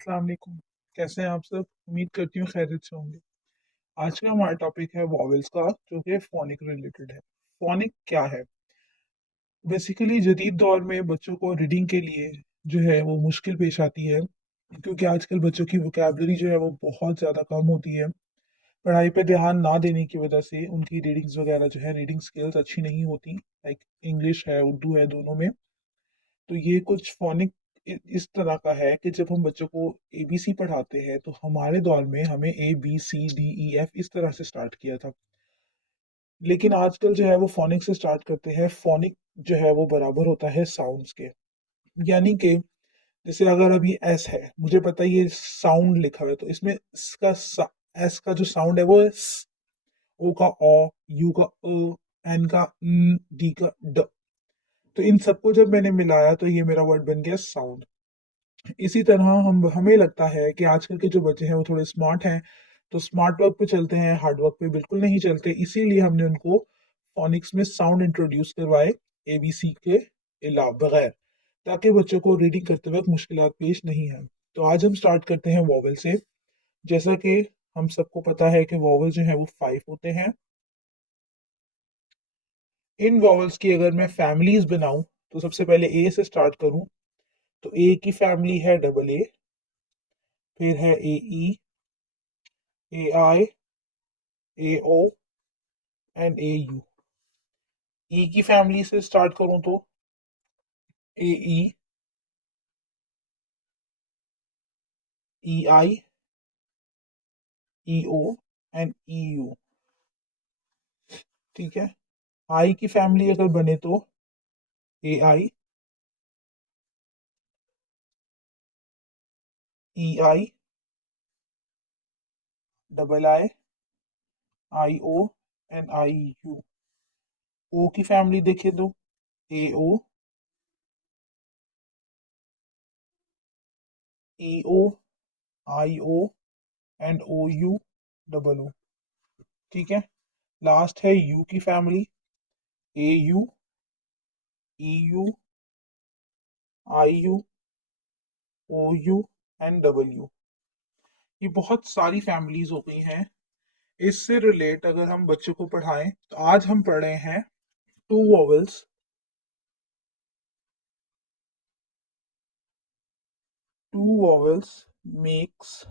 अस्सलाम वालेकुम। कैसे हैं आप सब? उम्मीद करती हूँ खैरियत से होंगे। आज का हमारा टॉपिक है वॉवेल्स का, जो कि फोनिक रिलेटेड है। फोनिक क्या है? बेसिकली जदीद दौर में बच्चों को रीडिंग के लिए जो है वो मुश्किल पेश आती है, क्योंकि आजकल बच्चों की वोकेबलरी जो है वो बहुत ज़्यादा कम होती है। पढ़ाई पे ध्यान ना देने की वजह से उनकी रीडिंग्स वगैरह जो है, रीडिंग स्किल्स अच्छी नहीं होती। लाइक इंग्लिश है, उर्दू है, दोनों में। तो ये कुछ फोनिक इस तरह का है कि जब हम बच्चों को एबीसी पढ़ाते हैं तो हमारे दौर में हमें ABCDEF इस तरह से स्टार्ट किया था। लेकिन आजकल जो है वो फोनिक से स्टार्ट करते हैं। फोनिक जो है वो बराबर होता है साउंड्स के। यानी कि जैसे अगर अभी एस है, मुझे पता है ये साउंड लिखा हुआ है, तो इसमें इसका एस का जो साउंड है वो है स, ओ का ओ, यू का अ, एन का न, डी का ड। तो इन सबको जब मैंने मिलाया तो ये मेरा वर्ड बन गया साउंड। इसी तरह हम हमें लगता है कि आजकल के जो बच्चे हैं वो थोड़े स्मार्ट हैं, तो स्मार्ट वर्क पे चलते हैं, हार्ड वर्क पे बिल्कुल नहीं चलते। इसीलिए हमने उनको फोनिक्स में साउंड इंट्रोड्यूस करवाए, एबीसी के अलावा बगैर, ताकि बच्चों को रीडिंग करते वक्त मुश्किलात पेश नहीं है। तो आज हम स्टार्ट करते हैं वॉवल से। जैसा कि हम सबको पता है कि वॉवल जो है वो 5 होते हैं। इन वॉवल्स की अगर मैं फैमिलीज बनाऊं तो सबसे पहले ए से स्टार्ट करूं, तो ए की फैमिली है डबल ए, फिर है ए ई, ए आई, ए ओ एंड ए यू। ई की फैमिली से स्टार्ट करूं तो ए ई, ई आई, ई ओ एंड ई यू। ठीक है। आई की फैमिली अगर बने तो A I, E I, double I, I O and I U. O की फैमिली देखे तो A O, E O, I O and O U, double O. ठीक है। लास्ट है यू की family, A U, E U, I U, O U and double U. ये बहुत सारी फैमिलीज हो गई हैं। इससे रिलेट अगर हम बच्चों को पढ़ाएं तो आज हम पढ़ रहे हैं two vowels. Two vowels makes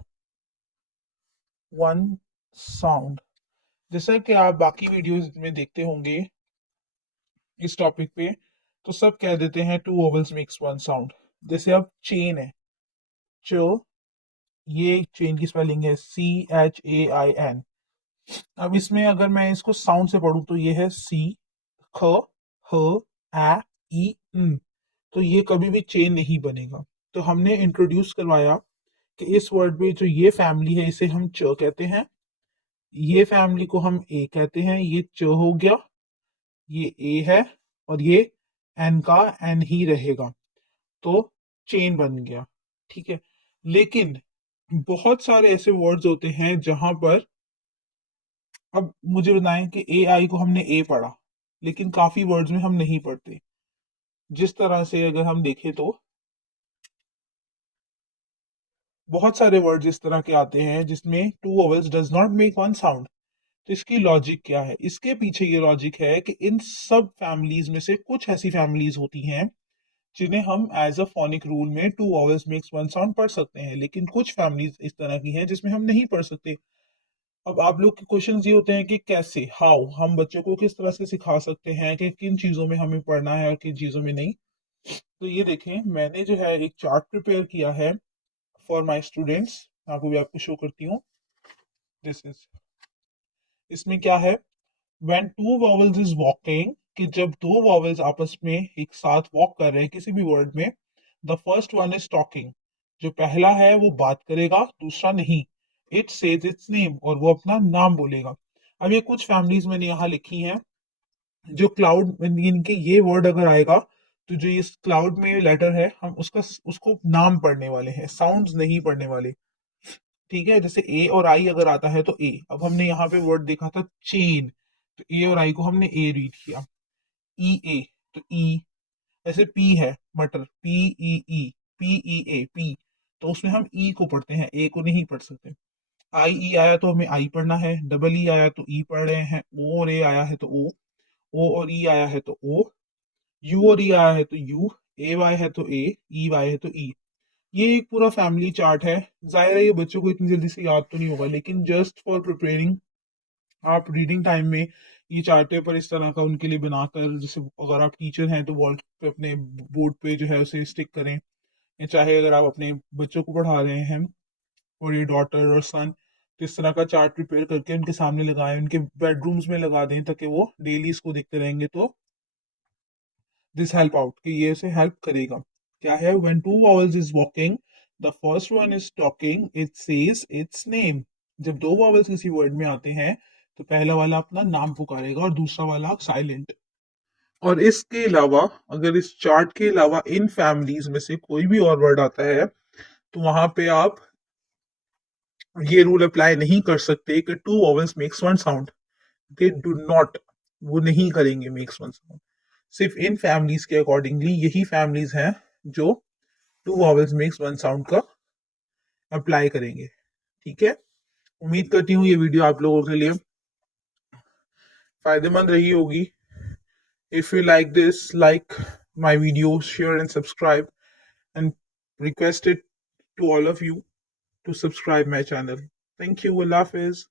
one sound. जैसा कि आप बाकी वीडियोस में देखते होंगे इस टॉपिक पे, तो सब कह देते हैं two vowels makes one sound. जैसे अब चेन है, च, ये चेन की स्पेलिंग है CHAIN। अब इसमें अगर मैं इसको साउंड से पढ़ूं तो ये है सी, ख, ह, ए, ई, तो ये कभी भी चेन नहीं बनेगा। तो हमने इंट्रोड्यूस करवाया कि इस वर्ड में जो ये फैमिली है इसे हम च कहते हैं, ये फैमिली को हम ए कहते हैं, ये च हो गया, ये ए है, और ये एन का एन ही रहेगा। तो चेन बन गया। ठीक है। लेकिन बहुत सारे ऐसे वर्ड्स होते हैं जहां पर, अब मुझे बताएं कि ए आई को हमने ए पढ़ा, लेकिन काफी वर्ड्स में हम नहीं पढ़ते। जिस तरह से अगर हम देखें तो बहुत सारे वर्ड्स इस तरह के आते हैं जिसमें two vowels does not make one sound. तो इसकी लॉजिक क्या है? इसके पीछे ये लॉजिक है कि इन सब फैमिलीज में से कुछ ऐसी फैमिलीज होती हैं जिन्हें हम एज अ फोनिक रूल में two vowels makes one sound पढ़ सकते हैं, लेकिन कुछ फैमिलीज इस तरह की हैं जिसमें हम नहीं पढ़ सकते। अब आप लोग के क्वेश्चंस ये होते हैं कि कैसे, हाउ हम बच्चों को किस तरह से सिखा सकते हैं कि किन चीजों में हमें पढ़ना है और किन चीजों में नहीं। तो ये देखें, मैंने जो है एक चार्ट प्रिपेयर किया है फॉर माय स्टूडेंट्स। आपको भी आपको शो करती हूँ। दिस इज, इसमें क्या है, when two vowels is walking, कि जब दो वॉवल्स आपस में एक साथ वॉक कर रहे हैं किसी भी वर्ड में, the first one is talking. जो पहला है वो बात करेगा, दूसरा नहीं। इट सेज इट्स नेम, और वो अपना नाम बोलेगा। अब ये कुछ फैमिलीज मैंने यहाँ लिखी हैं। जो क्लाउड, इनके ये वर्ड अगर आएगा तो जो इस क्लाउड में लेटर है हम उसको नाम पढ़ने वाले हैं, साउंड्स नहीं पढ़ने वाले। ठीक है। जैसे ए और आई अगर आता है तो ए, अब हमने यहाँ पे वर्ड देखा था चेन, तो ए और आई को हमने ए रीड किया। ई ए, तो ई। ऐसे पी है, मटर, PEE, PEA, पी। तो उसमें हम ई को पढ़ते हैं, ए को नहीं पढ़ सकते। आई ई आया तो हमें आई पढ़ना है, डबल ई आया तो ई पढ़ रहे हैं, ओ और ए आया है तो ओ और ई आया है तो ओ, यू और ई आया है तो यू, ए वाई है तो ए, ई वाई है तो ई। ये एक पूरा फैमिली चार्ट है। जाहिर है ये बच्चों को इतनी जल्दी से याद तो नहीं होगा, लेकिन जस्ट फॉर प्रिपेयरिंग आप रीडिंग टाइम में ये चार्ट पेपर इस तरह का उनके लिए बनाकर, जैसे अगर आप टीचर हैं तो वॉल पे अपने बोर्ड पे जो है उसे स्टिक करें, या चाहे अगर आप अपने बच्चों को पढ़ा रहे हैं और ये डॉटर और सन, तो इस तरह का चार्ट प्रिपेयर करके उनके सामने लगाएं, उनके बेडरूम्स में लगा दें, ताकि वो डेली इसको देखते रहेंगे। तो दिस हेल्प आउट, कि ये उसे हेल्प करेगा। क्या है, when two vowels is walking, the first one is talking, it says its name. जब दो वॉवल्स किसी वर्ड में आते हैं तो पहला वाला अपना नाम पुकारेगा और दूसरा वाला साइलेंट। और इसके अलावा, अगर इस चार्ट के अलावा इन फैमिलीज में से कोई भी और वर्ड आता है, तो वहां पे आप ये रूल अप्लाई नहीं कर सकते कि two vowels makes one sound. They do not, वो नहीं करेंगे मेक्स वन साउंड। सिर्फ इन फैमिलीज के अकॉर्डिंगली यही फैमिलीज हैं जो two vowels makes one sound का अप्लाई करेंगे। ठीक है, उम्मीद करती हूँ ये वीडियो आप लोगों के लिए फायदेमंद रही होगी। If you like this, like my video, share and subscribe, and request it to all of you to subscribe my channel. Thank you. Allah Hafiz.